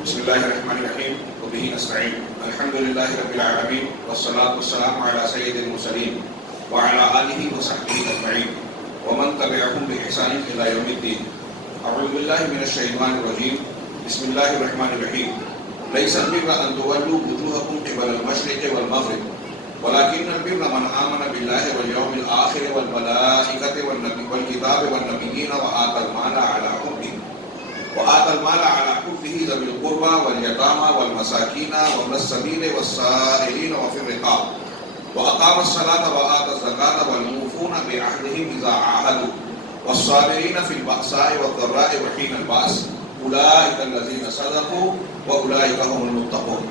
بسم الله الرحمن الرحيم وبه نستعين الحمد لله رب العالمين والصلاة والسلام على سيد المرسلين وعلى آله وصحبه أجمعين ومن تبعهم بإحسان إلى يوم الدين. أعوذ بالله من الشيطان الرجيم. بسم الله الرحمن الرحيم. ليس البر أن تولوا وجوهكم قبل المشرق والمغرب ولكن البر من آمن بالله واليوم الآخر والملائكة والكتاب والنبيين وآتى المال على حبه ذوي القربى واليتامى والمساكين وابن السبيل والسائلين وفي الرقاب وأقام الصلاة وآتى الزكاة والموفون بعهدهم إذا عاهدوا والصابرين في البأساء والضراء وحين البأس أولئك الذين صدقوا وأولئك هم المتقون.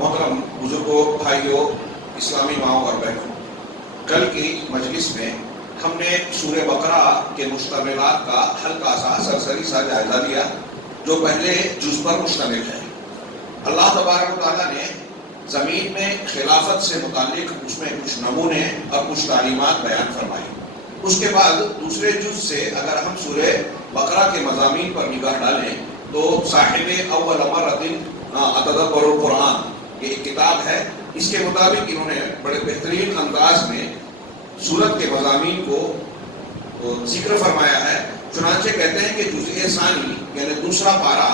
محترم بزرگوں، بھائیوں، اسلامی ماؤں اور بہنوں، کل کی مجلس میں ہم نے سورہ بقرہ کے مشتملات کا ہلکا سا سرسری سا جائزہ لیا جو پہلے جز پر مشتمل ہے. اللہ تبارک و تعالیٰ نے زمین میں خلافت سے متعلق اس میں کچھ نمونے اور کچھ تعلیمات بیان فرمائی. اس کے بعد دوسرے جز سے اگر ہم سورہ بقرہ کے مضامین پر نگاہ ڈالیں تو صاحب اول مرۃ اتدبر القرآن یہ ایک کتاب ہے. اس کے مطابق انہوں نے بڑے بہترین انداز میں سورت کے مضامین کو ذکر فرمایا ہے. چنانچہ کہتے ہیں کہ جزء ثانی یعنی دوسرا پارہ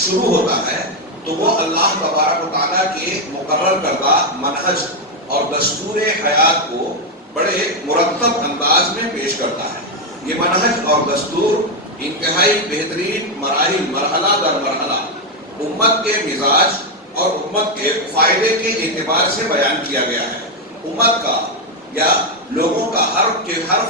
شروع ہوتا ہے تو وہ اللہ تبارک و تعالیٰ کے مقرر کردہ منہج اور دستور حیات کو بڑے مرتب انداز میں پیش کرتا ہے. یہ منہج اور دستور انتہائی بہترین مراحل مرحلہ در مرحلہ امت کے مزاج اور امت کے فائدے کے اعتبار سے بیان کیا گیا ہے. امت کا یا لوگوں کا ہر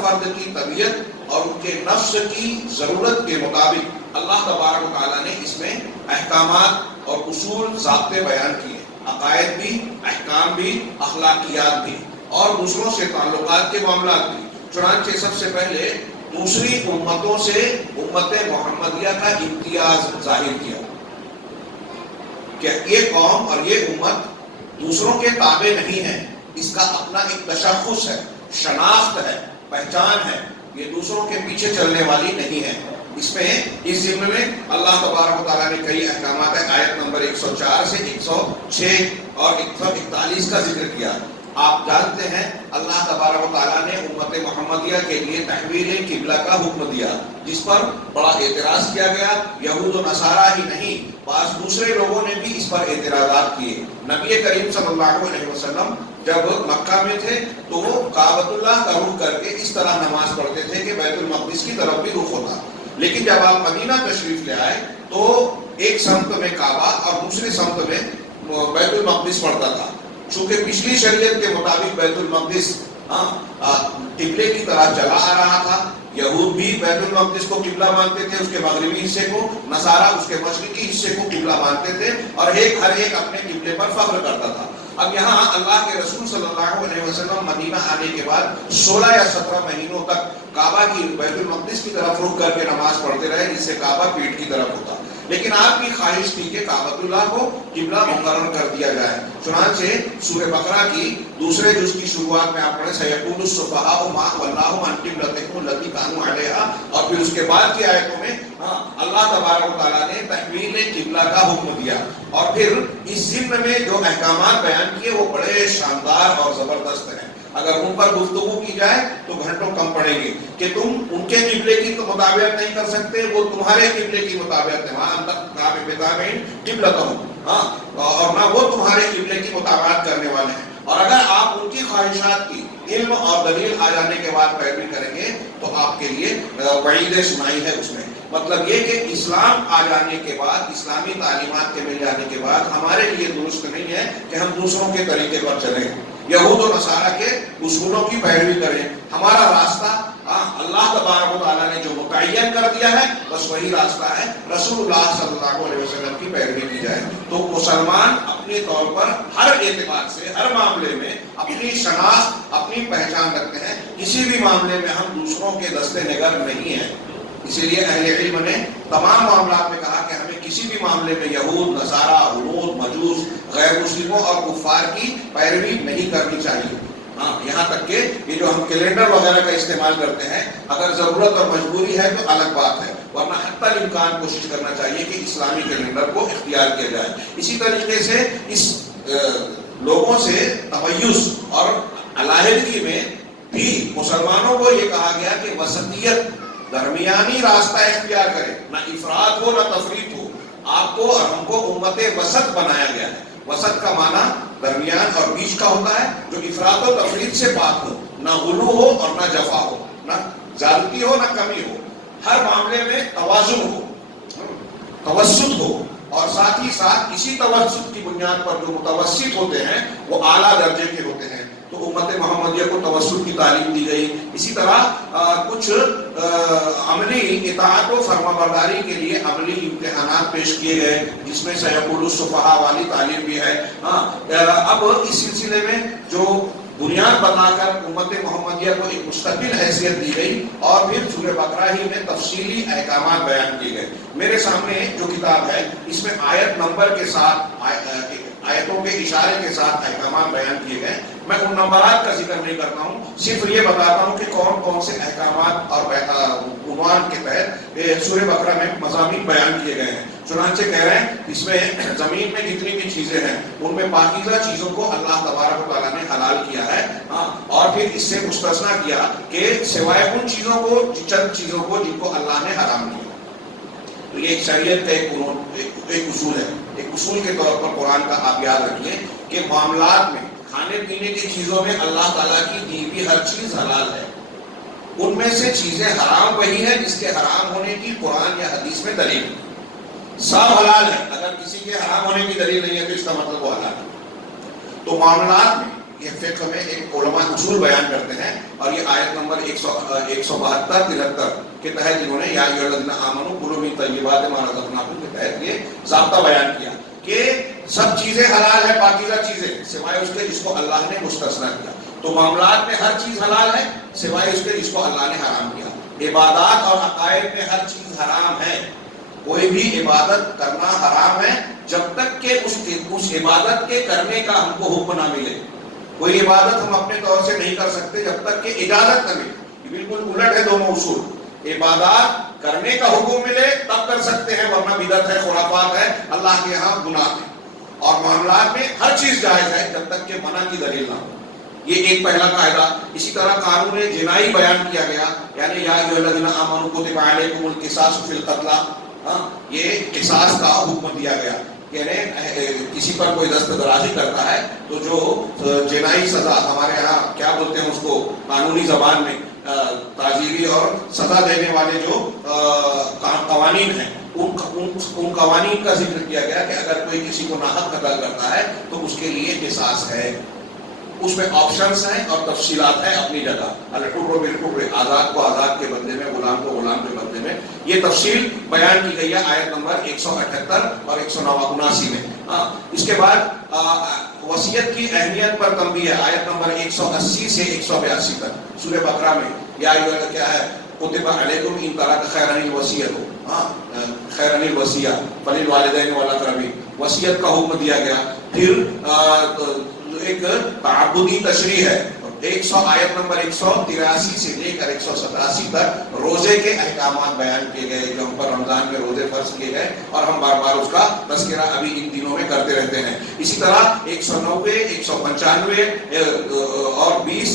فرد کی طبیعت اور ان کے نفس کی ضرورت کے مطابق اللہ تبارک و تعالیٰ نے اس میں احکامات اور اصول ضابطے بیان کیے. عقائد بھی، احکام بھی، اخلاقیات بھی اور دوسروں سے تعلقات کے معاملات بھی. چنانچہ سب سے پہلے دوسری امتوں سے امت محمدیہ کا امتیاز ظاہر کیا کہ یہ قوم اور یہ امت دوسروں کے تابع نہیں ہے. اس کا اپنا ایک تشخص ہے، شناخت ہے، پہچان ہے. یہ دوسروں کے پیچھے چلنے والی نہیں ہے. اس ضمن میں اللہ تبارک و تعالیٰ نے کئی احکامات ہے. آیت نمبر 104 سے 106 اور 141 کا ذکر کیا. آپ جانتے ہیں اللہ تبارک و تعالیٰ نے امت محمدیہ کے لیے تحویل قبلہ کا حکم دیا جس پر بڑا اعتراض کیا گیا. یہود و نصارہ ہی نہیں، بعض دوسرے لوگوں نے بھی اس پر اعتراضات کیے. نبی کریم صلی اللہ علیہ وسلم جب مکہ میں تھے تو وہ کعبۃ اللہ کا رخ کر کے اس طرح نماز پڑھتے تھے کہ بیت المقدس کی طرف بھی رخ ہوتا. لیکن جب آپ مدینہ تشریف لے آئے تو ایک سمت میں کعبہ اور دوسری سمت میں بیت المقدس پڑتا تھا. چونکہ پچھلی شریعت کے مطابق بیت المقدس قبلے کی طرح چلا آ رہا تھا. یہود بھی بیت المقدس کو قبلہ مانتے تھے، اس کے مغربی حصے کو. نصارہ اس کے مشرقی حصے کو قبلہ مانتے تھے اور ہر ایک اپنے قبلے پر فخر کرتا تھا. اب یہاں اللہ کے رسول صلی اللہ علیہ وسلم مدینہ آنے کے بعد 16 یا 17 مہینوں تک کعبہ کی بیت المقدس کی طرف رخ کر کے نماز پڑھتے رہے جس سے کعبہ پیٹ کی طرف ہوتا. لیکن آپ کی خواہش تھی کہ کعبۃ اللہ کو قبلہ مقرر کر دیا جائے. چنانچہ سورہ بقرہ کی دوسرے جز کی شروعات میں آپ پڑھیں سیقول السفہاء ما ولاھم عن قبلتہم التی کانوا علیہا، اور پھر اس کے بعد کی آیتوں میں اللہ تبارک و تعالیٰ نے تحویل قبلہ کا حکم دیا. اور پھر اس ضمن میں جو احکامات بیان کیے وہ بڑے شاندار اور زبردست ہیں. اگر ان پر گفتگو کی جائے تو گھنٹوں کم پڑے گی کہ تم ان کے قبلے کی تو مطابقت نہیں کر سکتے، وہ تمہارے قبلے کی مطابقت ہے. اور نہ وہ تمہارے قبلے کی مطابقت کرنے والے ہیں. اور اگر آپ ان کی خواہشات کی علم اور دلیل آ جانے کے بعد پیروی کریں گے تو آپ کے لیے وعید سنائی ہے. اس میں مطلب یہ کہ اسلام آ جانے کے بعد، اسلامی تعلیمات کے مل جانے کے بعد ہمارے لیے درست نہیں ہے کہ ہم دوسروں کے طریقے پر چلیں، یہود و نصارہ کے اصولوں کی پیروی کریں. ہمارا راستہ اللہ تبارک و تعالیٰ نے جو متعین کر دیا ہے بس وہی راستہ ہے. رسول اللہ صلی اللہ علیہ وسلم کی پیروی کی جائے. تو مسلمان اپنے طور پر ہر اعتبار سے ہر معاملے میں اپنی شناخت، اپنی پہچان رکھتے ہیں. کسی بھی معاملے میں ہم دوسروں کے دستے نگر نہیں ہیں. اسی لیے اہل علم نے تمام معاملات میں کہا کہ ہمیں کسی بھی معاملے میں یہود، نصارہ، ہنود، مجوس، غیر مسلموں اور کفار کی پیروی نہیں کرنی چاہیے. یہاں تک کہ یہ جو ہم کیلنڈر وغیرہ کا استعمال کرتے ہیں اگر ضرورت اور مجبوری ہے تو الگ بات ہے. ورنہ حتی الامکان کوشش کرنا چاہیے کہ اسلامی کیلنڈر کو اختیار کیا جائے. اسی طریقے سے اس لوگوں سے تمیز اور علیحدگی میں بھی مسلمانوں کو یہ کہا گیا کہ وسطیت، درمیانی راستہ اختیار کرے، نہ افراط ہو نہ تفریط ہو. آپ کو اور ہم کو امت وسط بنایا گیا ہے. وسط کا معنی درمیان اور بیچ کا ہوتا ہے، جو افراط و تفریط سے پاک ہو، نہ غلو ہو اور نہ جفا ہو، نہ زیادتی ہو نہ کمی ہو، ہر معاملے میں توازن ہو، توسط ہو. اور ساتھ ہی ساتھ اسی توسط کی بنیاد پر جو متوسط ہوتے ہیں وہ اعلیٰ درجے کے ہوتے ہیں. تو امت محمدیہ کو توسط کی تعلیم دی گئی. اسی طرح کچھ عملی اطاعت و فرمانبرداری کے لیے عملی امتحانات پیش کیے گئے، جس میں سیقول السفہاء والی تعلیم بھی ہے. اب اس سلسلے میں جو بنیاد بتا کر امت محمدیہ کو ایک مستقل حیثیت دی گئی اور پھر سورہ بقرہ ہی میں تفصیلی احکامات بیان کیے گئے. میرے سامنے جو کتاب ہے اس میں آیت نمبر کے ساتھ، آیتوں کے اشارے کے ساتھ احکامات بیان کیے گئے. میں ان نمبرات کا ذکر نہیں کرتا ہوں، صرف یہ بتاتا ہوں کہ کون کون سے احکامات اور عنوان کے تحت سورہ بقرہ میں مضامین بیان کیے گئے ہیں. چنانچہ کہہ رہے ہیں اس میں زمین میں جتنی بھی چیزیں ہیں ان میں پاکیزہ چیزوں کو اللہ تبارک و تعالیٰ نے حلال کیا ہے، اور پھر اس سے مستثنا کیا کہ سوائے ان چیزوں کو، چند چیزوں کو جن کو اللہ نے حرام کیا. تو یہ ایک شریعت کا ایک اصول ہے. ایک اصول کے طور پر قرآن کا آپ یاد رکھیے کہ معاملات میں، کھانے پینے کی چیزوں میں اللہ تعالیٰ کی دی ہوئی ہر چیز حلال ہے. ان میں سے چیزیں حرام وہی ہیں جس کے حرام ہونے کی قرآن یا حدیث میں دلیل ہے. سب حلال ہے، اگر کسی کے حرام ہونے کی دلیل نہیں ہے تو اس کا مطلب وہ حلال ہے. تو معاملات میں یہ فقہ میں ایک علماء اصول بیان کرتے ہیں، اور یہ آیت نمبر 172-73 کے تحت انہوں نے یا ایھا الذین آمنوا کلوا من طیبات ما رزقناکم کے تحت یہ ضابطہ بیان کیا کہ سب چیزیں حلال ہیں، پاکیزہ چیزیں، سوائے اس کے جس کو اللہ نے مستثنا کیا. تو معاملات میں ہر چیز حلال ہے سوائے اس کے جس کو اللہ نے حرام کیا. عبادات اور عقائد میں ہر چیز حرام ہے. کوئی بھی عبادت کرنا حرام ہے جب تک کہ اس عبادت کے کرنے کا ہم کو حکم نہ ملے. کوئی عبادت ہم اپنے طور سے نہیں کر سکتے جب تک کہ اجازت نہ ملے. یہ بالکل الٹ ہے دونوں اصول. عبادات کرنے کا حکم ملے تب کر سکتے ہیں، ورنہ بدعت ہے، خرافات ہے، اللہ کے ہاں گناہ ہے. اور معاملات میں ہر چیز جائز ہے جب تک کہ منع کی دلیل نہ ہو. یہ ایک پہلا قاعدہ. اسی طرح قانون جنائی بیان کیا گیا، یعنی یا ایھا الذین آمنوا کتب علیکم القصاص فی القتلی. یہ قصاص کا حکم دیا گیا، یعنی کسی پر کوئی دست درازی کرتا ہے تو جو جنائی سزا، ہمارے ہاں کیا بولتے ہیں اس کو قانونی زبان میں، تعزیری اور سزا دینے والے جو قوانین ہیں، ان قوانین کا ذکر کیا گیا کہ اگر کوئی کسی کو ناحق قتل کرتا ہے تو اس کے لیے قصاص ہے. اس میں آپشنز ہیں اور تفصیلات ہیں اپنی جگہ. الحر بالحر، آزاد کو آزاد کے بدلے میں، غلام کو غلام کے بدلے میں. یہ تفصیل بیان کی گئی ہے آیت نمبر 178 اور 179 میں. اس کے بعد وصیت کی اہمیت پر تنبیہ ہے آیت نمبر 180 سے 182 تک سورہ بقرہ میں. یا ایھا کیا ہے، کتب علیکم ان ترک خیرا الوصیۃ، خیرا الوصیہ فللوالدین والاقربین. وصیت کا حکم دیا گیا. پھر ایک تعبدی تشریح ہے. آیت نمبر 183 سے لے کر 187 تک روزے کے احکامات بیان کیے گئے، جو ہم پر رمضان میں روزے فرض کیے گئے اور ہم بار بار اس کا تذکرہ ابھی ان دنوں میں کرتے رہتے ہیں. اسی طرح 190، 195 اور 20،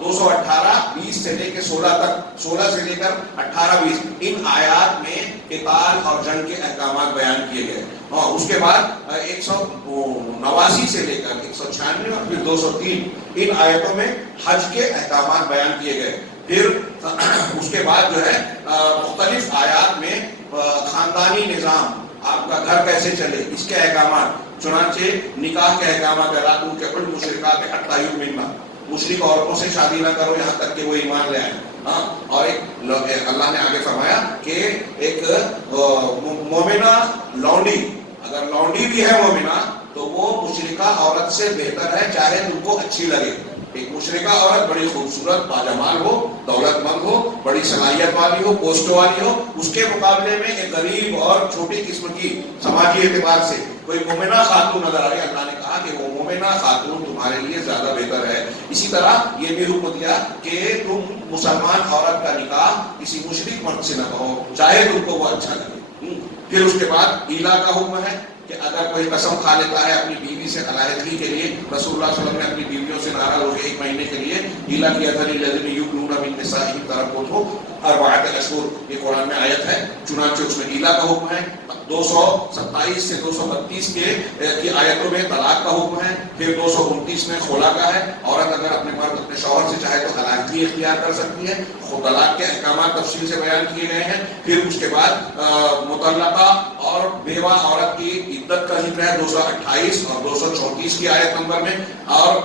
218، 20 سے لے کے 16 تک، 16 سے لے کر 18، 20 ان آیات میں قتال اور جنگ کے احکامات بیان کیے گئے. اس کے بعد 189 سے لے کر 196 اور پھر 203 ان آیتوں میں حج کے احکامات بیان کیے گئے. پھر اس کے بعد جو ہے مختلف آیات میں خاندانی نظام، آپ کا گھر کیسے چلے، اس کے احکامات. چنانچہ نکاح کے احکامات، لا تنکحوا المشرکات حتی یؤمنن، مشرک عورتوں سے شادی نہ کرو یہاں تک کہ وہ ایمان لے آئیں. اور ایک اللہ نے آگے فرمایا کہ ایک مومنہ لونڈی، اگر لونڈی بھی ہے مومنہ تو وہ مشرکہ عورت سے بہتر ہے، چاہے تم کو اچھی لگے. ایک مشرکہ عورت بڑی خوبصورت، باجمال ہو، دولت مند ہو، بڑی صلاحیت والی ہو، پوسٹ والی ہو، اس کے مقابلے میں ایک غریب اور چھوٹی قسم کی سماجی اعتبار سے کوئی مومنہ خاتون نظر آئے. اللہ نے کہا کہ وہ مومنہ خاتون تمہارے لیے زیادہ بہتر ہے. اسی طرح یہ بھی حکم دیا کہ تم مسلمان عورت کا نکاح کسی مشرک مرد سے نہ کرو چاہے تم کو وہ اچھا لگے. پھر اس کے بعد ایلا کا حکم ہے کہ اگر کوئی قسم کھا لیتا ہے اپنی بیوی سے علیحدگی کے لیے، رسول اللہ صلی اللہ علیہ وسلم نے اپنی بیویوں سے ناراض ہو کے 1 مہینے کے لیے ایلا کیا تھا للذین یؤلون من نسائہم تربص اربعۃ اشہر، یہ قرآن میں آیت ہے. چنانچہ اس میں ایلا کا حکم ہے. 227 سے 232 کی آیتوں میں طلاق کا حکم ہے. پھر 229 میں خلا کا ہے. عورت اگر اپنے مرد اپنے شوہر سے چاہے تو علیحدگی اختیار کر سکتی ہے. طلاق کے احکامات تفصیل سے بیان کیے گئے ہیں. پھر اس کے بعد مطلقہ اور بیوہ عورت کی عدت کا ذکر ہے 228 اور 234 کی آیت نمبر میں. اور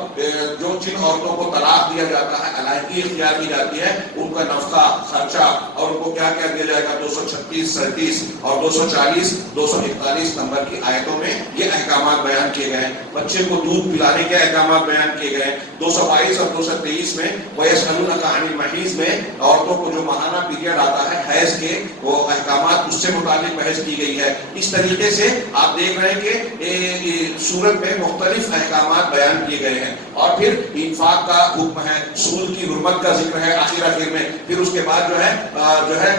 جو جن عورتوں کو طلاق دیا جاتا ہے علیحدگی اختیار کی جاتی ہے ان کا نفقہ خرچہ اور ان کو کیا کیا دیا جائے گا 236 37 اور 240 241 نمبر کی آیتوں میں یہ احکامات بیان کیے گئے. بچے کو دودھ پلانے کے احکامات بیان کیے گئے. 222 اور 223 میں وَيَسْأَلُونَكَ عَنِ الْمَحِيضِ میں عورتوں کو جو ماہانہ پیریڈ آتا ہے حیض کے وہ احکامات اس سے متعلق بحث کی گئی ہے. اس طریقے سے آپ دیکھ رہے ہیں کہ سورت میں مختلف احکامات بیان کیے گئے ہیں. اور پھر انفاق کا حکم ہے. سود کی حرمت کا ذکر ہے آخر میں. پھر اس کے بعد جو ہے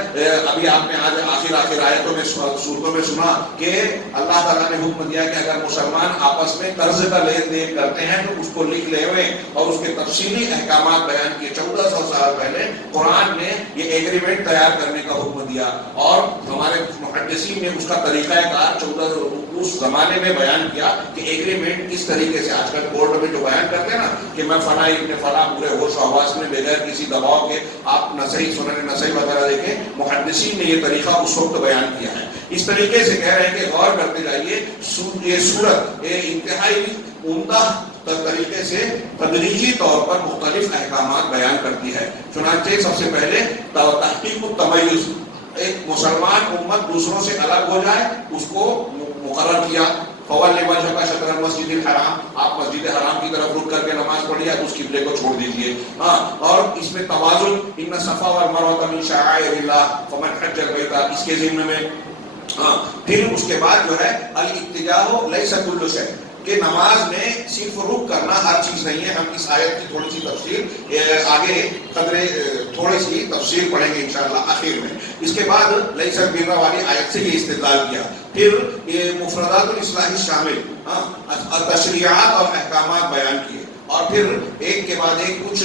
ابھی آپ نے آج آخر آیتوں میں سورتوں میں سنا کہ اللہ تعالیٰ نے حکم دیا کہ اگر مسلمان آپس میں قرض کا لین دین کرتے ہیں تو اس کو لکھ لے ہوئے اور اس کے تفصیلی احکامات بیان کیے. 1400 سال پہلے قرآن نے یہ ایگریمنٹ تیار کرنے کا حکم دیا اور ہمارے محدثین نے اس کا طریقہ کار 1400 اس زمانے میں بیان کیا کہ ایگریمنٹ کس طریقے سے. آج کل کورٹ میں جو بیان کرتے ہیں نا کہ میں فلاں ابن فلاں پورے ہوش و حواس میں بغیر کسی دباؤ کے آپ نسائی سنن نسائی وغیرہ دیکھیں محدثین نے یہ طریقہ اس وقت بیان کیا ہے. اس طریقے سے کہہ رہے ہیں کہ غور کرتے جائیے یہ سورت انتہائی عمدہ طریقے سے تدریجی طور پر مختلف احکامات بیان کرتی ہے. چنانچہ سب سے پہلے تحقیق التمیز، ایک مسلمان امت دوسروں سے الگ ہو جائے اس کو مقرر کیا. فوال وجہ کا شطر مسجد الحرام، آپ مسجد حرام کی طرف رک کر کے نماز پڑھیے اس قبلے کو چھوڑ دیجیے. اور اس میں توازن ان صفا والمروہ من شعائر اللہ فمن حج البیت اس کے ضمن میں. پھر اس کے بعد جو ہے الاتجاہ لیس کل شیء کہ نماز میں صرف رک کرنا ہر چیز نہیں ہے. ہم اس آیت کی تھوڑی سی تفسیر آگے تھوڑی سی تفسیر پڑھیں گے انشاءاللہ آخر میں. اس کے بعد لیس البر والی آیت سے یہ استدلال کیا. پھر یہ مفردات الاصلاح شامل تشریعات اور احکامات بیان کیے. اور پھر ایک کے بعد ایک کچھ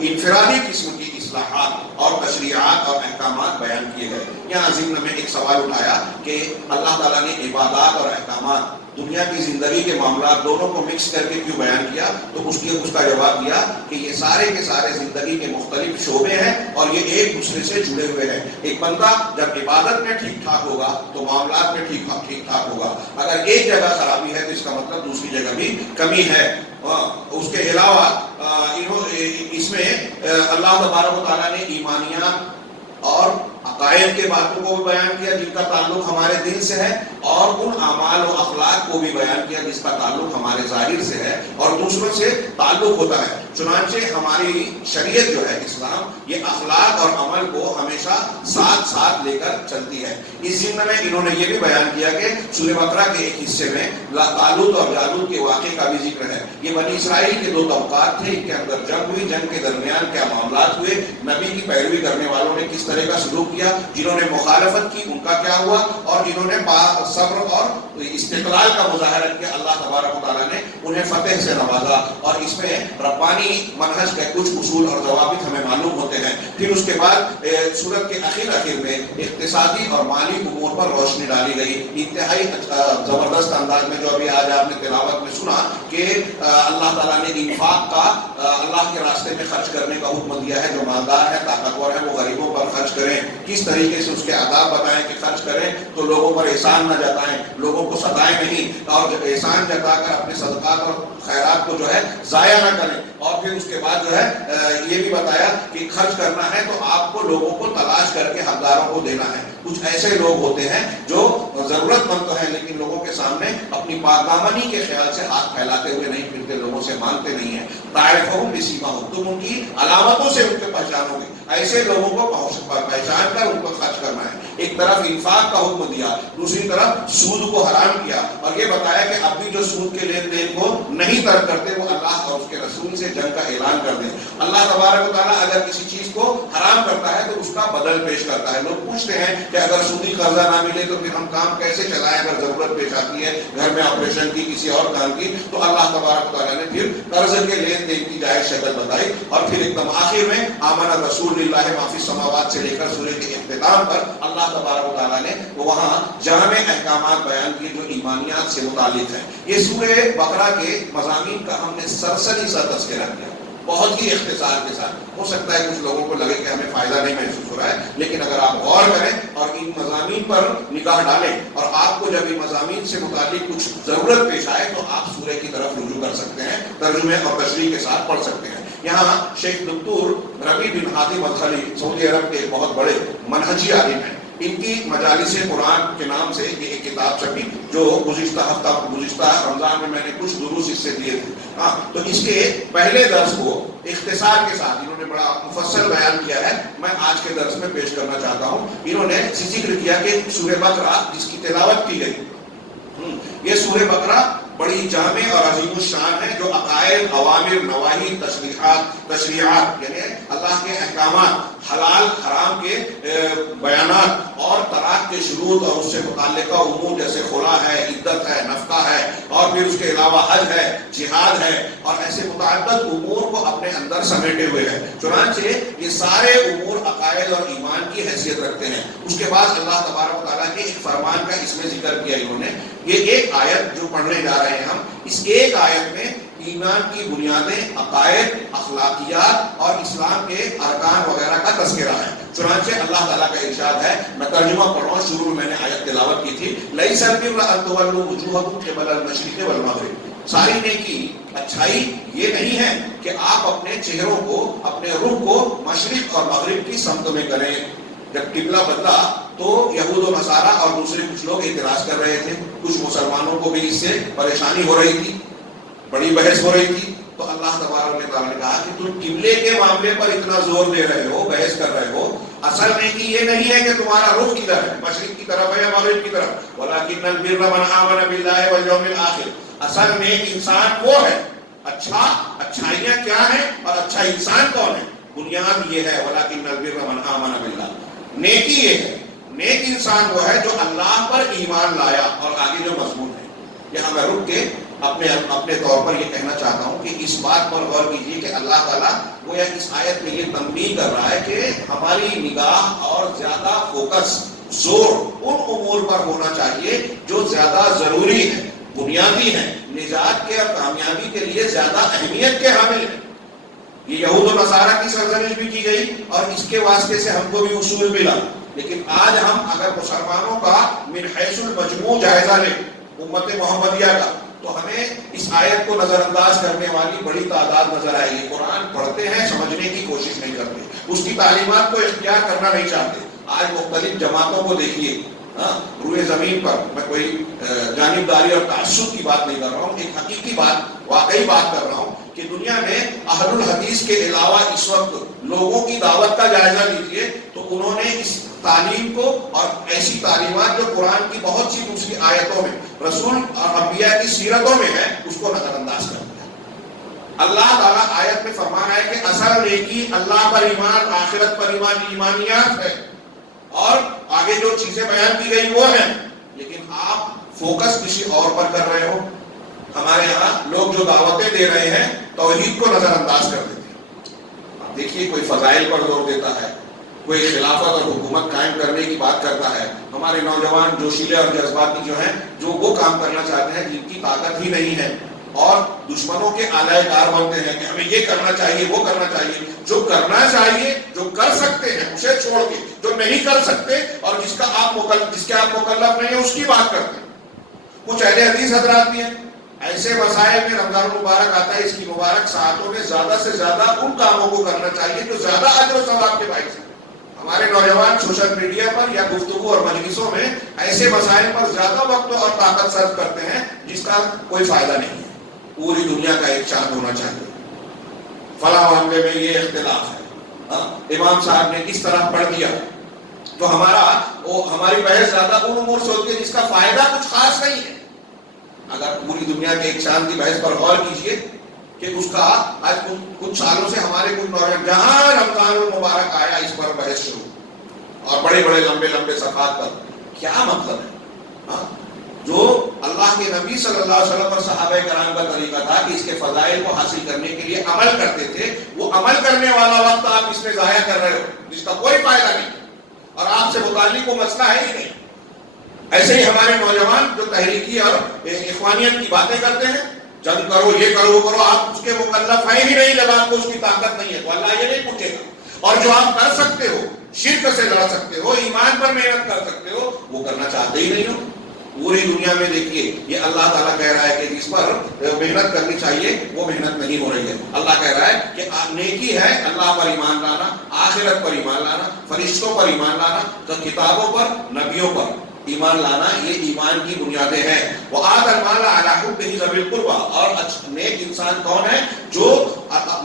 انفرادی قسم کی اصلاحات اور تشریعات اور احکامات بیان کیے گئے. یہاں ضمن میں ایک سوال اٹھایا کہ اللہ تعالیٰ نے عبادات اور احکامات دنیا کی زندگی کے معاملات دونوں کو مکس کر کے کیوں بیان کیا. تو اس کا جواب دیا کہ یہ سارے کے سارے زندگی کے مختلف شعبے ہیں اور یہ ایک دوسرے سے جڑے ہوئے ہیں. ایک بندہ جب عبادت میں ٹھیک ٹھاک ہوگا تو معاملات میں ٹھیک ٹھاک ہوگا. اگر ایک جگہ خرابی ہے تو اس کا مطلب دوسری جگہ بھی کمی ہے. اس کے علاوہ اس میں اللہ تبارک و تعالیٰ نے ایمانیات اور عقائد کے باتوں کو بھی بیان کیا جن کا تعلق ہمارے دل سے ہے اور ان اعمال و اخلاق کو بھی بیان کیا جس کا تعلق ہمارے ظاہر سے ہے اور دوسروں سے تعلق ہوتا ہے. چنانچہ ہماری شریعت جو ہے اسلام یہ اخلاق اور عمل کو ہمیشہ ساتھ ساتھ لے کر چلتی ہے. اس ضمن میں انہوں نے یہ بھی بیان کیا کہ سورہ بقرہ کے ایک حصے میں طالوت اور جالوت کے واقعے کا بھی ذکر ہے. یہ بنی اسرائیل کے 2 طبقات تھے. ان کے اندر جنگ ہوئی. جنگ کے درمیان کیا معاملات ہوئے, نبی کی پیروی کرنے والوں نے کس طرح کا سلوک کیا, جنہوں نے مخالفت کی ان کا کیا ہوا, اور جنہوں نے صبر اور استقلال کا مظاہرہ کیا اللہ تبارک و تعالیٰ نے انہیں فتح سے نوازا. اور اس میں ربانی منہج کے کچھ اصول اور ضوابط ہمیں معلوم ہوتے ہیں. پھر اس کے بعد سورت کے اخیر میں اقتصادی اور مالی امور پر روشنی ڈالی گئی انتہائی زبردست انداز میں, جو ابھی آج آپ نے تلاوت میں سنا کہ اللہ تعالیٰ نے انفاق کا اللہ کے راستے میں خرچ کرنے کا حکم دیا ہے. جو مالدار ہے طاقتور ہے وہ غریبوں پر خرچ کریں. کس طریقے سے اس کے آداب بتائیں کہ خرچ کریں تو لوگوں پر احسان نہ جتائیں, لوگوں کو ستائیں نہیں, اور جب احسان جتا کر اپنے صدقات اور خیرات کو جو ہے ضائع نہ کریں. اور پھر اس کے بعد جو ہے یہ بھی بتایا کہ خرچ کرنا ہے تو آپ کو لوگوں کو تلاش کر کے حقداروں کو دینا ہے. کچھ ایسے لوگ ہوتے ہیں جو ضرورت مند تو ہیں لیکن لوگوں کے سامنے اپنی پاکدامنی کے خیال سے ہاتھ پھیلاتے ہوئے نہیں پھرتے، لوگوں سے مانگتے نہیں ہیں. تعرفہم بسیماہم، تم ان کی علامتوں سے ان کے پہچانو گے. ایسے لوگوں کو پہچان کر ان کو خرچ کرنا ہے. ایک طرف انفاق کا حکم دیا، دوسری طرف سود کو حرام کیا، اور یہ بتایا کہ اب بھی جو سود کے لین دین کو نہیں ترک کرتے وہ اللہ اور اس کے رسول سے جنگ کا اعلان کر دیں. اللہ تبارک و تعالیٰ اگر کسی چیز کو حرام کرتا ہے تو اس کا بدل پیش کرتا ہے. لوگ پوچھتے ہیں کہ اگر سودی قرضہ نہ ملے تو پھر ہم کام کیسے چلائیں، اگر ضرورت پیش آتی ہے گھر میں آپریشن کی، کسی اور کام کی، تو اللہ تبارک و تعالیٰ نے پھر قرض کے لین دین کی جائز شکل بتائی. اور پھر ایک دم آخر میں آمن رسول اللہ ما فی السماوات سے لے کر سورہ کے اختتام پر اللہ تبارک و تعالیٰ نے وہاں جامع احکامات بیان کیے جو ایمانیات سے متعلق ہیں. یہ سورہ بقرہ کے مضامین کا ہم نے سرسری سا تذکرہ کیا، بہت ہی اختصار کے ساتھ. ہو سکتا ہے کچھ لوگوں کو لگے کہ ہمیں فائدہ نہیں محسوس ہو رہا ہے، لیکن اگر آپ غور کریں اور ان مضامین پر نگاہ ڈالیں اور آپ کو جب ان مضامین سے متعلق کچھ ضرورت پیش آئے تو آپ سورہ کی طرف رجوع کر سکتے ہیں، ترجمے اور تشریح کے ساتھ پڑھ سکتے ہیں. یہاں شیخ دکتور ربیع بن ہادی مدخلی سعودی عرب کے بہت بڑے منہجی عالم ہیں، ان کی مجالس قرآن کے نام سے یہ ایک کتاب چھپی جو گزشتہ رمضان میں نے کچھ دروس اس سے دیے تھے. تو اس کے پہلے درس کو اختصار کے ساتھ انہوں نے بڑا مفصل بیان کیا ہے، میں آج کے درس میں پیش کرنا چاہتا ہوں. انہوں نے ذکر کیا کہ سورہ بقرہ جس کی تلاوت کی گئی، یہ سورہ بقرہ بڑی جامع اور عظیم الشان ہے، جو عقائد، اوامر، نواہی، تشریعات یعنی اللہ کے احکامات، حلال حرام کے بیانات اور طلاق کے شروط اور اس سے متعلقہ امور جیسے خلا ہے، عدت ہے، نفقہ ہے، اور پھر اس کے علاوہ حج ہے، جہاد ہے، اور ایسے متعدد امور کو اپنے اندر سمیٹے ہوئے ہیں. چنانچہ یہ سارے امور عقائد اور ایمان کی حیثیت رکھتے ہیں. اس کے بعد اللہ تبارک و تعالیٰ کے ایک فرمان کا اس میں ذکر کیا انہوں نے. یہ ایک آیت جو پڑھنے جا رہے ہیں ہم، اس ایک آیت میں ایمان کی بنیادیں، عقائد، اخلاقیات اور اسلام کے ارکان وغیرہ کا تذکرہ ہے. چنانچہ اللہ تعالیٰ کا ارشاد ہے، میں ترجمہ پڑھ رہا ہوں، شروع میں نے آیت تلاوت کی تھی، لَيْسَ الْبِرَّ أَن تُوَلُّوا وُجُوهَكُمْ قِبَلَ الْمَشْرِقِ وَالْمَغْرِبِ. ساری نیکی، اچھائی یہ نہیں ہے کہ آپ اپنے چہروں کو، اپنے رخ کو مشرق اور مغرب کی سمت میں کریں. جب قبلہ بدلا تو یہود و نصارہ اور دوسرے کچھ لوگ اعتراض کر رہے تھے، کچھ مسلمانوں کو بھی اس سے پریشانی ہو رہی تھی، بڑی بحث ہو رہی تھی. تو اللہ تبارک و تعالیٰ نے کہا کہ تم قبلے کے معاملے پر اتنا زور دے رہے ہو، بحث کر رہے ہو، اصل نیکی یہ نہیں ہے کہ تمہارا رخ کدھر ہے، مشرق کی طرف ہے یا مغرب کی طرف. وَلَٰكِنَّ الْبِرَّ مَنْ آمَنَ بِاللَّهِ وَالْيَوْمِ الْآخِرِ. اصل نیک انسان وہ ہے، اچھائیاں کیا ہیں اور اچھا انسان کون ہے، بنیاد یہ ہے وَلَٰكِنَّ الْبِرَّ مَنْ آمَنَ بِاللَّهِ. نیکی یہ ہے، نیک انسان وہ ہے جو اللہ پر ایمان لایا. اور آگے جو مضمون ہے یہاں میں رک کے اپنے طور پر یہ کہنا چاہتا ہوں کہ اس بات پر غور کیجیے کہ اللہ تعالیٰ گویا اس آیت میں یہ تنبیہ کر رہا ہے کہ ہماری نگاہ اور زیادہ فوکس، زور ان امور پر ہونا چاہیے جو زیادہ ضروری ہیں، بنیادی ہیں، نجات کے اور کامیابی کے لیے زیادہ اہمیت کے حامل ہیں. یہ یہود و نصارہ کی سرزنش بھی کی گئی اور اس کے واسطے سے ہم کو بھی اصول ملا. لیکن آج ہم اگر مسلمانوں کا من حیث المجموع جائزہ لیں امت محمدیہ کا، تو ہمیں اس آیت کو نظر انداز کرنے والی بڑی تعداد نظر آئے گی. قرآن پڑھتے ہیں، سمجھنے کی کوشش نہیں کرتے، اس کی تعلیمات کو اختیار کرنا نہیں چاہتے. آج مختلف جماعتوں کو دیکھیے روئے زمین پر، میں کوئی جانبداری اور تعصب کی بات نہیں کر رہا ہوں، ایک حقیقی بات، واقعی بات کر رہا ہوں کہ دنیا میں اہل الحدیث کے علاوہ اس وقت لوگوں کی دعوت کا جائزہ لیجیے تو انہوں نے اس تعلیم کو اور ایسی تعلیمات جو قرآن کی بہت سی دوسری آیتوں میں، رسول اور انبیاء کی سیرتوں میں ہے، اس کو نظر انداز کر دیا. اللہ تعالیٰ آیت میں فرما رہا ہے کہ اصل نیکی اللہ پر ایمان، آخرت پر ایمان، ایمانیات ہے، اور آگے جو چیزیں بیان کی گئی وہ ہیں، لیکن آپ فوکس کسی اور پر کر رہے ہو. ہمارے ہاں لوگ جو دعوتیں دے رہے ہیں توحید کو نظر انداز کر دیتے ہیں. دیکھیے کوئی فضائل پر زور دیتا ہے، کوئی خلافت اور حکومت قائم کرنے کی بات کرتا ہے. ہمارے نوجوان جوشیلے اور جذباتی جو ہیں، جو وہ کام کرنا چاہتے ہیں جن کی طاقت ہی نہیں ہے، اور دشمنوں کے آلائے کار بنتے ہیں کہ ہمیں یہ کرنا چاہیے، وہ کرنا چاہیے. جو کرنا چاہیے، جو کر سکتے ہیں اسے چھوڑ کے جو نہیں کر سکتے اور جس کے آپ مکلف نہیں ہیں اس کی بات کرتے ہیں. کچھ اہل حدیث حضرات بھی ہیں، ایسے مسائل میں رمضان المبارک آتا ہے، اس کی مبارک ساعتوں میں زیادہ سے زیادہ ان کاموں کو کرنا چاہیے جو زیادہ اجر و ثواب کے باعث ہیں. ہمارے نوجوان سوشل میڈیا پر یا گفتگو اور مجلسوں میں ایسے مسائل پر زیادہ وقت اور طاقت صرف کرتے ہیں جس کا کوئی فائدہ نہیں ہے. پوری دنیا کا ایک چاند ہونا چاہیے، فلاں معاملے میں یہ اختلاف ہے، امام صاحب نے کس طرح پڑھ دیا، تو ہماری بحث زیادہ ان امور سے ہوتی ہے جس کا فائدہ کچھ خاص نہیں ہے. اگر پوری دنیا کے ایک چاند کی بحث پر غور کیجئے کہ اس کا آج کچھ سالوں سے ہمارے کچھ نوجوان جہاں رمضان المبارک آیا اس پر بحث شروع، اور بڑے بڑے لمبے لمبے صفحات پر. کیا مطلب ہے؟ جو اللہ کے نبی صلی اللہ علیہ وسلم اور صحابہ کرام کا طریقہ تھا کہ اس کے فضائل کو حاصل کرنے کے لیے عمل کرتے تھے، وہ عمل کرنے والا وقت آپ اس میں ضائع کر رہے ہو جس کا کوئی فائدہ نہیں، اور آپ سے متعلق وہ مسئلہ ہے ہی نہیں. ایسے ہی ہمارے نوجوان جو تحریکی اور اخوانیت کی باتیں کرتے ہیں، جنگ کرو، یہ کرو، وہ کرو، آپ اس کے مکلف ہیں ہی نہیں جب آپ کو اس کی طاقت نہیں ہے تو اللہ یہ نہیں پوچھے گا. اور جو آپ کر سکتے ہو، شرک سے لڑ سکتے ہو، ایمان پر محنت کر سکتے ہو، وہ کرنا چاہتے ہی نہیں ہو. پوری دنیا میں دیکھیے یہ اللہ تعالیٰ کہہ رہا ہے کہ جس پر محنت کرنی چاہیے وہ محنت نہیں ہو رہی ہے. اللہ کہہ رہا ہے کہ نیکی ہے اللہ پر ایمان لانا، آخرت پر ایمان لانا، فرشتوں پر ایمان لانا، کتابوں پر، نبیوں پر ایمان لانا، یہ ایمان کی بنیادیں ہیں. وَآتَى الْمَالَ عَلَىٰ حُبِّهِ ذَوِي الْقُرْبَىٰ، اور نیک انسان کون ہے؟ جو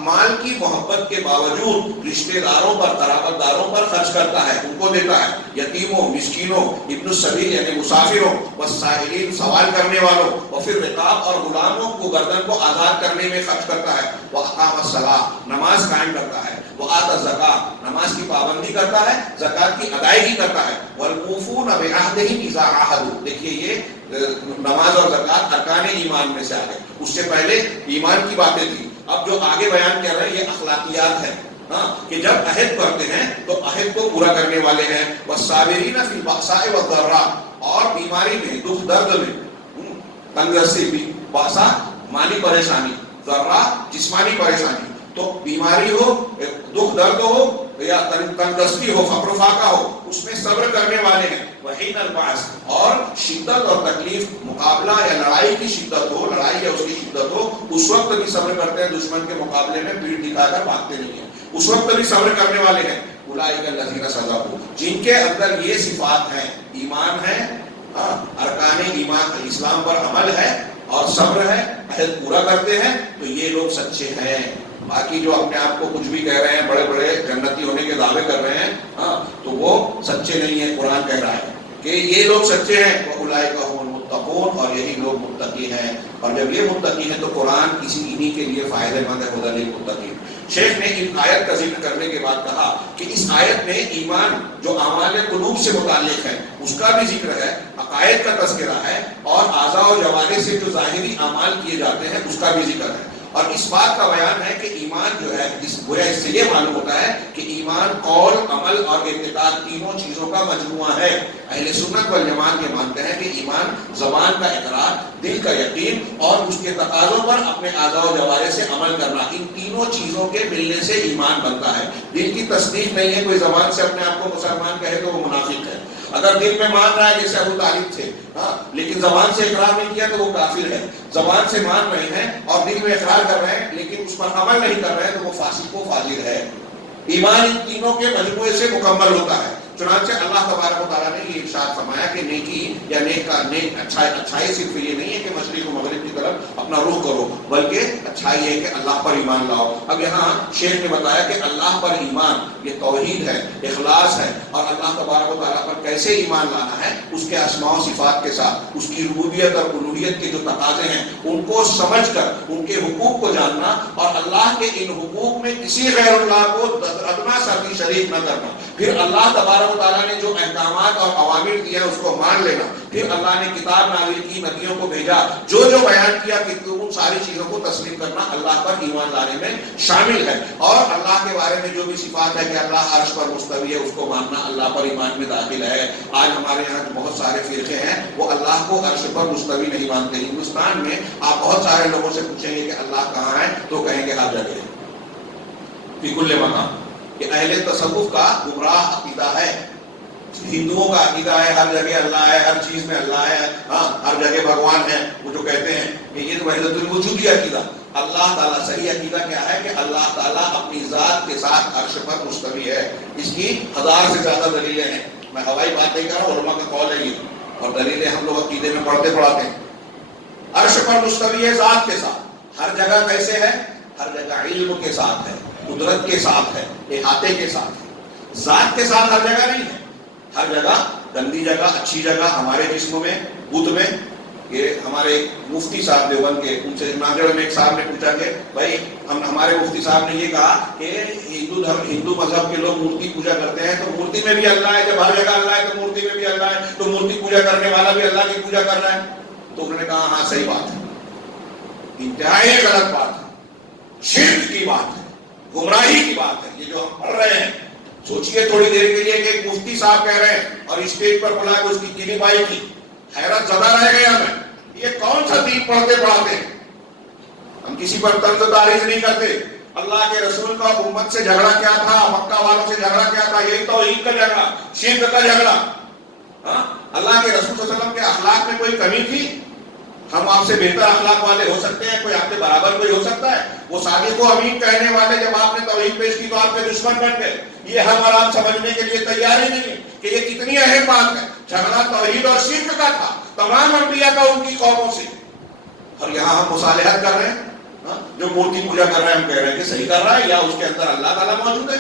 مال کی محبت کے باوجود رشتہ داروں پر، قرابت داروں پر خرچ کرتا ہے، ان کو دیتا ہے. یتیموں، مسکینوں، ابن السبیل یعنی مسافروں، والسائلین سوال کرنے والوں، وفی الرقاب اور غلاموں کو گردن کو آزاد کرنے میں خرچ کرتا ہے. وَأَقَامَ الصَّلَاةَ نماز قائم کرتا ہے. وَآتَى الزَّكَاةَ نماز کی پابندی کرتا ہے، زکات کی ادائیگی کرتا ہے. وَالْمُوفُونَ بِعَهْدِهِمْ إِذَا عَاهَدُوا، دیکھیے یہ نماز اور زکات ارکان ایمان میں سے آ گئے. اس سے پہلے ایمان کی باتیں تھی، اب جو آگے بیان کر رہے ہیں یہ اخلاقیات ہیں. کہ جب عہد کرتے ہیں تو عہد کو پورا کرنے والے ہیں. وَالصَّابِرِينَ فِي الْبَأْسَاءِ وَالضَّرَّاءِ، اور بیماری میں، دکھ درد میں، تنگدستی بھی، بأسا مالی پریشانی، ضرّا جسمانی پریشانی، تو بیماری ہو، دکھ درد ہو یا تنگدستی ہو، فقر و فاقہ ہو، اس میں صبر کرنے والے ہیں. وحین البعث، اور شدت اور تکلیف، مقابلہ یا لڑائی کی شدت ہو، لڑائی یا اس کی شدت ہو، اس وقت بھی صبر کرتے ہیں، دشمن کے مقابلے میں پیٹھ دکھا کر بھاگتے نہیں ہیں، اس وقت بھی صبر کرنے والے ہیں. اولئک الذین صدقوا، جن کے اندر یہ صفات ہیں، ایمان ہے، ارکان ایمان اسلام پر عمل ہے اور صبر ہے، عہد پورا کرتے ہیں، تو یہ لوگ سچے ہیں. باقی جو اپنے آپ کو کچھ بھی کہہ رہے ہیں، بڑے بڑے جنتی ہونے کے دعوے کر رہے ہیں، تو وہ سچے نہیں ہیں. قرآن کہہ رہا ہے کہ یہ لوگ سچے ہیں. وَأُولَئِكَ هُمُ الْمُتَّقُونَ، اور یہی لوگ متقی ہیں. اور جب یہ متقی ہیں تو قرآن انہی کے لیے فائدہ مند ہے، ہدی للمتقین. شیخ نے ان آیت کا ذکر کرنے کے بعد کہا کہ اس آیت میں ایمان جو اعمال قلوب سے متعلق ہے اس کا بھی ذکر ہے، عقائد کا تذکرہ ہے، اور اعضاء و جوارح سے جو ظاہری اعمال کیے جاتے ہیں اس کا بھی ذکر ہے. اور اس بات کا بیان ہے کہ ایمان جو ہے، گویا اس سے یہ معلوم ہوتا ہے کہ ایمان قول، عمل اور اعتقاد تینوں چیزوں کا مجموعہ ہے. اہل سنت والجماعت یہ مانتے ہیں کہ ایمان زبان کا اقرار، دل کا یقین اور اس کے تقاضوں پر اپنے اعضاء و جوارح سے عمل کرنا، ان تینوں چیزوں کے ملنے سے ایمان بنتا ہے. دل کی تصدیق نہیں ہے، کوئی زبان سے اپنے آپ کو مسلمان کہے تو وہ منافق ہے. اگر دل میں مان رہا ہے جیسے ابو طالب تھے، لیکن زبان سے اقرار نہیں کیا تو وہ کافر ہے. زبان سے مان رہے ہیں اور دل میں اقرار کر رہے ہیں لیکن اس پر عمل نہیں کر رہے ہیں تو وہ فاسق و فاجر ہے. ایمان ان تینوں کے مجموعے سے مکمل ہوتا ہے. چنانچہ اللہ تبارک و تعالیٰ نے یہ ارشاد فرمایا کہ نیکی یا نیک اچھائی صرف یہ نہیں ہے کہ مشرق و مغرب کی طرف اپنا رخ کرو، بلکہ اچھائی ہے کہ اللہ پر ایمان لاؤ. اب یہاں شیخ نے بتایا کہ اللہ پر ایمان یہ توحید ہے، اخلاص ہے، اور اللہ تبارک و تعالیٰ پر کیسے ایمان لانا ہے، اس کے اسماء و صفات کے ساتھ، اس کی ربوبیت اور الوہیت کے جو تقاضے ہیں ان کو سمجھ کر ان کے حقوق کو جاننا، اور اللہ کے ان حقوق میں کسی غیر اللہ کو ادنا سا بھی شریک نہ کرنا. پھر اللہ تبارک و تعالیٰ نے جو احکامات اور اوامر دیا اس کو مان لینا. پھر اللہ نے کتاب نازل کی، نبیوں کو بھیجا، جو بیان کیا کہ ان ساری چیزوں کو تسلیم کرنا اللہ پر ایمان لانے میں شامل ہے. اور اللہ کے بارے میں جو بھی صفات ہے کہ اللہ عرش پر مستوی ہے اس کو ماننا اللہ پر ایمان میں داخل ہے. آج ہمارے یہاں جو بہت سارے فرقے ہیں وہ اللہ کو عرش پر مستوی نہیں مانتے. ہندوستان میں آپ بہت سارے لوگوں سے پوچھیں گے کہ اللہ کہاں ہے تو کہیں گے ہر جگہ، فی کل مقام. کہ اہل تصوف کا گمراہ عقیدہ ہے. ہندوؤں کا عقیدہ ہے ہر جگہ اللہ ہے، ہر چیز میں اللہ ہے، ہر جگہ بھگوان ہے. وہ جو کہتے ہیں کہ یہ تو وحدت الوجود عقیدہ، اللہ تعالیٰ صحیح عقیدہ کیا ہے کہ اللہ تعالیٰ اپنی ذات کے ساتھ عرش پر مستوی ہے. اس کی 1000 سے زیادہ دلیلیں ہیں. میں ہوائی بات نہیں کر رہا ہوں، علماء کا قول ہے یہ، اور دلیلیں ہم لوگ عقیدے میں پڑھاتے ہیں. عرش پر مستوی ہے ذات کے ساتھ. ہر جگہ کیسے ہے؟ ہر جگہ علم کے ساتھ ہے، قدرت کے ساتھ ہے، احاطے کے ساتھ ہے. ذات کے ساتھ ہر جگہ نہیں ہے. ہر جگہ گندی جگہ، اچھی جگہ، ہمارے جسم میں، بدھ میں. یہ ہمارے مفتی صاحب دیوبند کے، ان سے ناگڑ میں ایک صاحب نے پوچھا کہ بھائی ہمارے مفتی صاحب نے یہ کہا کہ ہندو مذہب کے لوگ مورتی پوجا کرتے ہیں، تو مورتی میں بھی اللہ ہے. جب ہر جگہ اللہ ہے تو مورتی میں بھی اللہ ہے، تو مورتی پوجا کرنے والا بھی اللہ کی پوجا کر رہا ہے. تو انہوں نے کہا ہاں صحیح بات ہے، انتہائی غلط بات ہے، شرک کی بات ہے، گمراہی کی بات ہے یہ جو ہم پڑھ رہے ہیں. سوچئے تھوڑی دیر کے لیے کہ ایک مفتی صاحب کہہ رہے ہیں اور اسٹیج پر بلا کے اس کی گلی بائی کی. حیرت زدہ رہ گیا میں، یہ کون سا دین پڑھتے ہیں؟ ہم کسی پر طنز تاریخ نہیں کرتے. اللہ کے رسول کا امت سے جھگڑا کیا تھا، مکہ والوں سے جھگڑا کیا تھا؟ یہی توحید کا جھگڑا، شرک کا جھگڑا. اللہ کے رسول صلی اللہ علیہ وسلم کے اخلاق میں کوئی کمی تھی؟ ہم آپ سے بہتر اخلاق والے ہو سکتے ہیں، کوئی آپ کے برابر کوئی ہو سکتا ہے؟ وہ صادق و امین کہنے والے جب آپ نے توحید پیش کی تو آپ کے دشمن بن گئے. یہ ہم اور آپ سمجھنے کے لیے تیار ہی نہیں کہ یہ کتنی اہم بات ہے. جھگڑا توحید اور شرک کا تھا تمام انبیاء کا ان کی قوموں سے. اور یہاں ہم مصالحت کر رہے ہیں، جو مورتی پوجا کر رہے ہیں ہم کہہ رہے ہیں کہ صحیح کر رہا ہے، یا اس کے اندر اللہ تعالیٰ موجود ہے.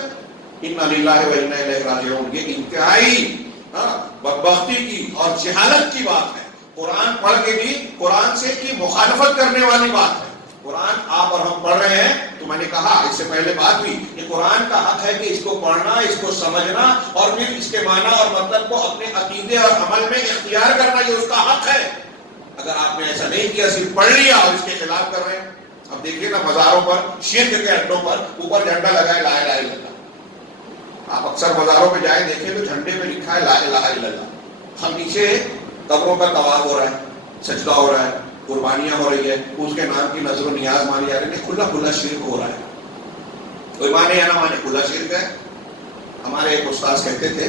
انا للہ و انا الیہ راجعون. یہ انتہائی بدبختی کی اور جہالت کی بات ہے. قرآن پڑھ کے بھی قرآن سے کی مخالفت کرنے والی بات ہے. قرآن آپ اور ہم پڑھ رہے ہیں تو میں نے کہا اس سے پہلے بات بھی کہ قرآن کا حق ہے کہ اس کو پڑھنا، اس کو سمجھنا اور پھر اس کے معنی اور مطلب کو اپنے عقیدے اور عمل میں اختیار کرنا، یہ اس کا حق ہے. اگر آپ نے ایسا نہیں کیا، صرف پڑھ لیا اور اس کے خلاف کر رہے ہیں. اب دیکھیے نا مزاروں پر شرک کے اڈوں پر اوپر جھنڈا لگا ہے لا الہ الا اللہ. آپ اکثر مزاروں پہ جائیں دیکھیں تو جھنڈے پہ لکھا ہے لا الہ الا اللہ. ہم نیچے قبروں کا طواف ہو رہا ہے، سجدہ ہو رہا ہے، قربانیاں ہو رہی ہے، اس کے نام کی نظر و نیاز مانی جا رہی ہے. کھلا کھلا شرک ہو رہا ہے. کوئی مانے یا نہ مانے کھلا شرک ہے. ہمارے ایک استاذ کہتے تھے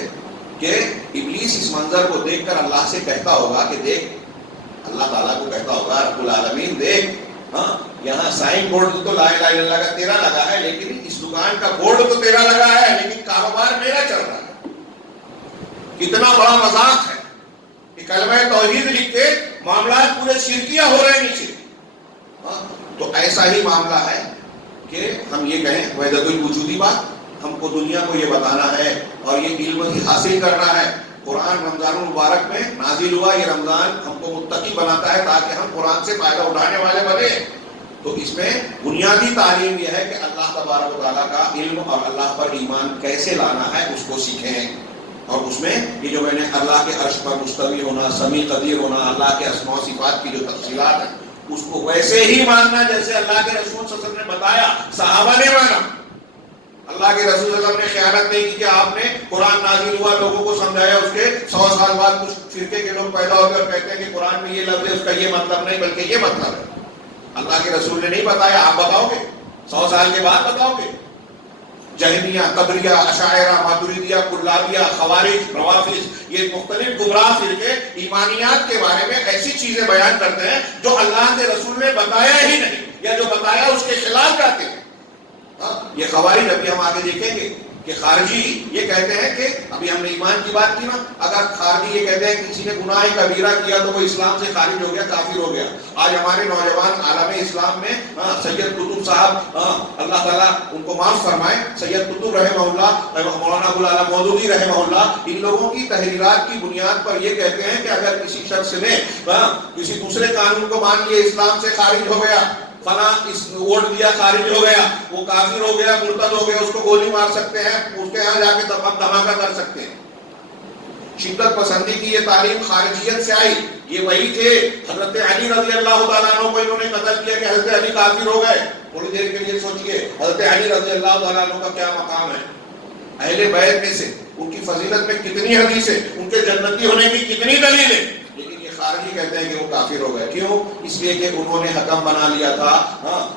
کہ ابلیس اس منظر کو دیکھ کر اللہ سے کہتا ہوگا کہ دیکھ، اللہ تعالیٰ کو کہتا ہوگا رب العالمین دیکھ، یہاں سائن بورڈ تو لا الہ الا اللہ کا تیرا لگا ہے، لیکن اس دکان کا بورڈ تو تیرا لگا ہے، لیکن کاروبار میرا چل رہا ہے. کتنا بڑا مذاق ہے کہ کلمہ توحید لکھ کے معاملات پورے شرکیہ ہو رہے ہیں نیچے. تو ایسا ہی معاملہ ہے کہ ہم یہ کہیں وحدت الوجودی بات، ہم کو دنیا کو یہ بتانا ہے اور یہ علم حاصل کرنا ہے. قرآن رمضان المبارک میں نازل ہوا، یہ رمضان ہم کو متقی بناتا ہے تاکہ ہم قرآن سے فائدہ اٹھانے والے بنے. تو اس میں بنیادی تعلیم یہ ہے کہ اللہ تبارک و تعالیٰ کا علم اور اللہ پر ایمان کیسے لانا ہے اس کو سیکھیں. اور اس میں یہ جو میں نے اللہ کے عرش پر مستوی ہونا، سمیع قدیر ہونا، اللہ کے اسماء و صفات کی جو تفصیلات ہیں اس کو ویسے ہی ماننا جیسے اللہ کے رسول صلی اللہ علیہ وسلم نے بتایا. صحابہ نے مانا. اللہ کے رسول صلی اللہ علیہ وسلم نے خیانت نہیں کی کہ آپ نے قرآن نازل ہوا لوگوں کو سمجھایا، اس کے 100 سال بعد کچھ فرقے کے لوگ پیدا ہوتے اور کہتے ہیں کہ قرآن میں یہ لفظ ہے، اس کا یہ مطلب نہیں بلکہ یہ مطلب ہے. اللہ کے رسول نے نہیں بتایا، آپ بتاؤ گے 100 سال کے بعد بتاؤ گے. جہمیہ، قدریہ، اشاعرہ، ماتریدیہ، کلابیہ، خوارج، روافض، یہ مختلف گمراہ فرقے ایمانیات کے بارے میں ایسی چیزیں بیان کرتے ہیں جو اللہ کے رسول نے بتایا ہی نہیں، یا جو بتایا اس کے خلاف جاتے ہیں. یہ خوارج ابھی ہم آگے دیکھیں گے کہ خارجی یہ کہتے ہیں کہ ابھی ہم نے ایمان کی بات کی نا، اگر خارجی یہ کہتے ہیں کہ کسی نے گناہ کبیرہ کیا تو وہ اسلام سے خارج ہو گیا، کافر ہو گیا. آج ہمارے نوجوان عالم اسلام میں سید قطب صاحب اللہ تعالیٰ ان کو معاف فرمائے، سید قطب رحمہ اللہ، مولانا ابوالعلا مودودی رحمہ اللہ، ان لوگوں کی تحریرات کی بنیاد پر یہ کہتے ہیں کہ اگر کسی شخص نے کسی دوسرے قانون کو مان لیا، اسلام سے خارج ہو گیا، فلاں اس ووٹ دیا خارج ہو گیا، وہ کافر ہو گیا، مرتد ہو گیا، اس کو گولی مار سکتے ہیں، اس کے یہاں جا کے دھماکہ کر سکتے ہیں. شدت پسندی کی یہ تعلیم خارجیت سے آئی. یہ وہی تھے حضرت علی رضی اللہ تعالیٰ عنہ کو انہوں نے قتل کیا کہ حضرت علی کافر ہو گئے. تھوڑی دیر کے لیے سوچئے حضرت علی رضی اللہ تعالیٰ عنہ کا کیا مقام ہے. اہل بیت میں سے ان کی فضیلت میں کتنی حدیث ہے، ان کے جنتی ہونے کی کتنی دلیل ہے، لیکن یہ خارجی کہتے ہیں کہ وہ کافر ہو گئے. کیوں؟ اس لیے کہ انہوں نے حکم بنا لیا تھا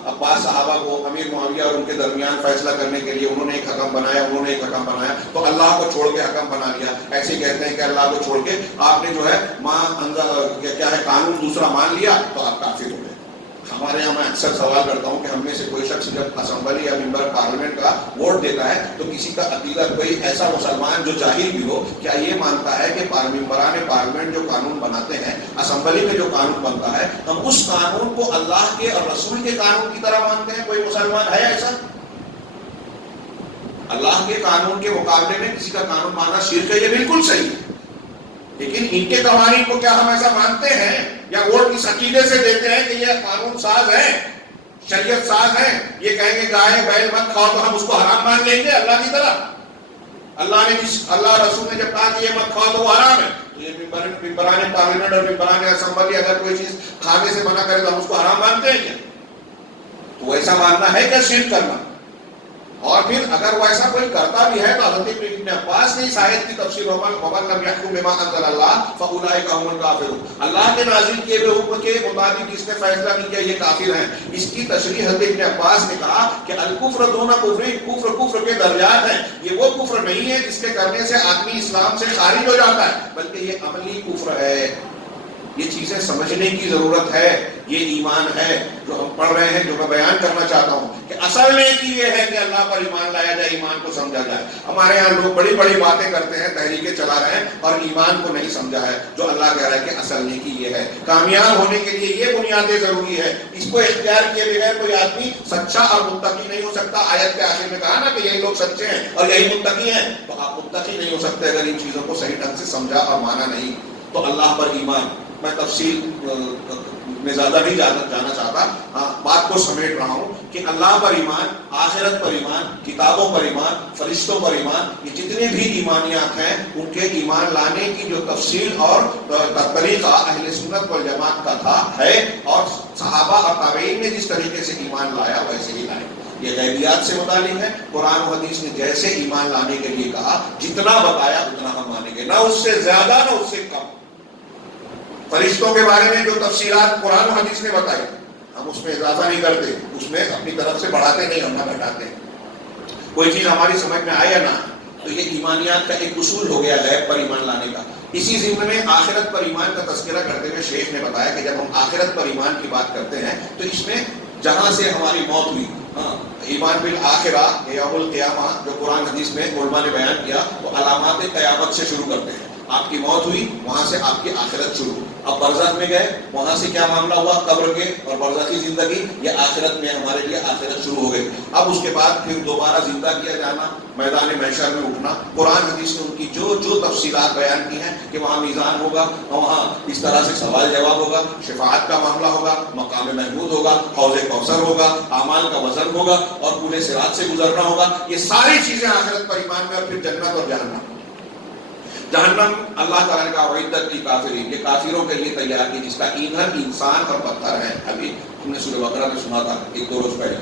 عباس صحابہ کو، امیر معاویہ اور ان کے درمیان فیصلہ کرنے کے لیے انہوں نے ایک حکم بنایا، انہوں نے ایک حکم بنایا تو اللہ کو چھوڑ کے حکم بنا لیا. ایسے کہتے ہیں کہ اللہ کو چھوڑ کے آپ نے جو ہے کیا ہے قانون دوسرا مان لیا تو آپ کافر ہو گئے. ہمارے یہاں میں اکثر سوال کرتا ہوں کہ ہم میں سے کوئی شخص جب اسمبلی یا ممبر پارلیمنٹ کا ووٹ دیتا ہے تو کسی کا عقیدہ کوئی ایسا مسلمان جو جاہل بھی ہو کیا یہ مانتا ہے کہ ممبران پارلیمنٹ جو قانون بناتے ہیں، اسمبلی میں جو قانون بنتا ہے، ہم اس قانون کو اللہ کے اور رسول کے قانون کی طرح مانتے ہیں؟ کوئی مسلمان ہے ایسا؟ اللہ کے قانون کے مقابلے میں کسی کا قانون ماننا شرک ہے، یہ بالکل صحیح ہے، لیکن ان کے قوانین کو کیا ہم ایسا مانتے ہیں یا ووٹ اس عقیدے سے دیتے ہیں کہ یہ قانون ساز ہے، شریعت ساز ہے؟ یہ کہیں گے گائے بیل مت کھاؤ تو ہم اس کو حرام مان لیں گے اللہ کی طرح؟ اللہ رسول نے جب کہا کہ یہ مت کھاؤ تو وہ حرام ہے، تو یہ ممبران پارلیمنٹ اور ممبران اسمبلی اگر کوئی چیز کھانے سے منع کرے تو ہم اس کو حرام مانتے ہیں کیا؟ تو ایسا ماننا ہے کیا شرک کرنا؟ اور پھر اگر وہ ایسا کوئی کرتا بھی ہے تو حضرت ابن عباس نے اس آیت کی تفسیر وَمَن لَّمْ يَحْكُم بِمَا أَنزَلَ اللَّهُ فَأُولَٰئِكَ هُمُ الْكَافِرُونَ، اللہ کے نازل کیے ہوئے حکم کے مطابق جس نے فیصلہ نہیں کیا یہ کافر ہیں۔ اس کی تشریح حضرت ابن عباس نے کہا کہ الکفر دون کفر، کفر کے درجات ہیں، یہ وہ کفر نہیں ہے جس کے کرنے سے آدمی اسلام سے خارج ہو جاتا ہے، بلکہ یہ عملی کفر ہے۔ یہ چیزیں سمجھنے کی ضرورت ہے، یہ ایمان ہے جو ہم پڑھ رہے ہیں، جو میں بیان کرنا چاہتا ہوں کہ اصل نیکی یہ ہے کہ اللہ پر ایمان لایا جائے، ایمان کو سمجھا جائے۔ ہمارے یہاں لوگ بڑی بڑی باتیں کرتے ہیں، تحریکیں چلا رہے ہیں اور ایمان کو نہیں سمجھا ہے، جو اللہ کہہ رہا ہے کہ اصل نیکی یہ ہے۔ کامیاب ہونے کے لیے یہ بنیادیں ضروری ہے، اس کو اختیار کیے بغیر کوئی آدمی سچا اور متقی نہیں ہو سکتا۔ آیت کے آخر میں کہا نا کہ یہی لوگ سچے ہیں اور یہی متقی ہیں، تو آپ متقی نہیں ہو سکتے اگر ان چیزوں کو صحیح ڈھنگ سے سمجھا اور مانا نہیں۔ تو اللہ پر ایمان، میں تفصیل میں زیادہ نہیں جانا چاہتا، بات کو سمیٹ رہا ہوں کہ اللہ پر ایمان، آخرت پر ایمان، کتابوں پر ایمان، فرشتوں پر ایمان، یہ جتنے بھی ایمانیات ہیں ان کے ایمان لانے کی جو تفصیل اور طریقہ اہل سنت والجماعت کا تھا ہے، اور صحابہ اور تابعین نے جس طریقے سے ایمان لایا ویسے ہی لائے۔ یہ غیبیات سے متعلق ہے، قرآن و حدیث نے جیسے ایمان لانے کے لیے کہا جتنا بتایا اتنا ہم مانیں گے، نہ اس سے زیادہ نہ اس سے کم۔ فرشتوں کے بارے میں جو تفصیلات قرآن و حدیث نے بتائی ہم اس میں اضافہ نہیں کرتے، اس میں اپنی طرف سے بڑھاتے نہیں، ہم نہ گھٹاتے۔ کوئی چیز ہماری سمجھ میں آئے یا نہ، تو یہ ایمانیات کا ایک اصول ہو گیا غیب پر ایمان لانے کا۔ اسی ضمن میں آخرت پر ایمان کا تذکرہ کرتے ہوئے شیخ نے بتایا کہ جب ہم آخرت پر ایمان کی بات کرتے ہیں تو اس میں جہاں سے ہماری موت ہوئی، ایمان بالآخرہ یوم القیامہ جو قرآن حدیث میں علماء نے بیان کیا، وہ علامات قیامت سے شروع کرتے ہیں۔ آپ کی موت ہوئی، وہاں سے آپ کی آخرت شروع۔ اب برزخ میں گئے، وہاں سے کیا معاملہ ہوا، قبر کے اور برزخی زندگی، یہ آخرت میں ہمارے لیے آخرت شروع ہو گئی۔ اب اس کے بعد پھر دوبارہ زندہ کیا جانا، میدان محشر میں اٹھنا۔ قرآن حدیث نے ان کی جو تفصیلات بیان کی ہیں کہ وہاں میزان ہوگا، وہاں اس طرح سے سوال جواب ہوگا، شفاعت کا معاملہ ہوگا، مقام محمود ہوگا، حوض کوثر ہوگا، اعمال کا وزن ہوگا اور پورے صراط سے گزرنا ہوگا۔ یہ ساری چیزیں آخرت پر ایمان میں، اور پھر جنت اور جہنم۔ جہنم اللہ تعالیٰ کا اعدت للکافرین، یہ کافروں کے لیے تیار کی، جس کا ایندھن انسان اور پتھر ہے۔ ابھی ہم نے سورہ بقرہ میں سنا تھا ایک دو روز پہلے،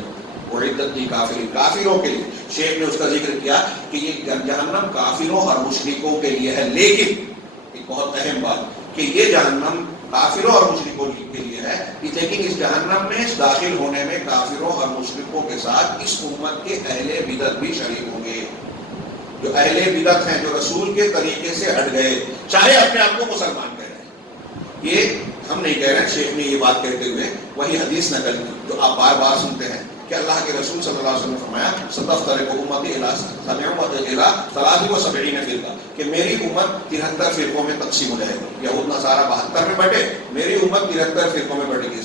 اعدت للکافرین، کافروں کے لیے۔ شیخ نے اس کا ذکر کیا کہ یہ جہنم کافروں اور مشرکوں کے لیے ہے، لیکن ایک بہت اہم بات کہ یہ جہنم کافروں اور مشرکوں کے لیے ہے، لیکن اس جہنم میں داخل ہونے میں کافروں اور مشرکوں کے ساتھ اس امت کے اہل بدعت بھی شریک ہوں گے۔ جو اہل بدعت ہیں، جو رسول کے طریقے سے ہٹ گئے، چاہے اپنے آپ کو مسلمان کہہ رہے ہیں، یہ ہم نہیں کہہ رہے ہیں۔ شیخ نے یہ بات کہتے ہوئے وہی حدیث نقل کی جو آپ بار بار سنتے ہیں کہ اللہ کے رسول صلی اللہ علیہ وسلم نے فرمایا ستفترق امتی الی 73 فرقہ، کہ میری امت 73 فرقوں میں تقسیم ہو جائے گی۔ یہود نصارہ 72 میں بٹے، میری امت 73 فرقوں میں بٹے گی۔